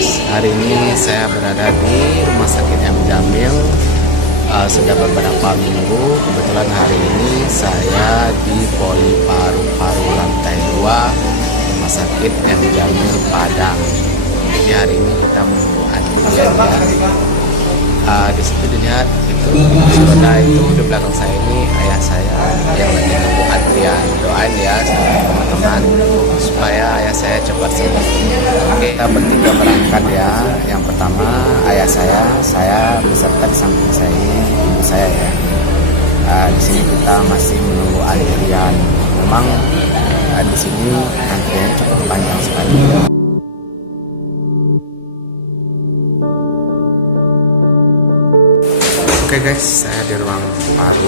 guys, hari ini saya berada di Rumah Sakit M. Jamil. Sudah beberapa minggu. Kebetulan hari ini saya di poli paru-paru lantai 2 Rumah Sakit M. Jamil Padang. Jadi hari ini kita menunggu antrian ya. Di situ dilihat itu roda itu di belakang saya ini ayah saya yang lagi nunggu antrian. Doain ya teman-teman supaya ayah saya cepat sembuh. Oke, kita bertiga berangkat ya. Yang pertama ayah saya beserta di samping saya ini ibu saya ya. Di sini kita masih menunggu antrian. Memang di sini antrian cukup panjang sekali. Oke guys, saya di ruang paru.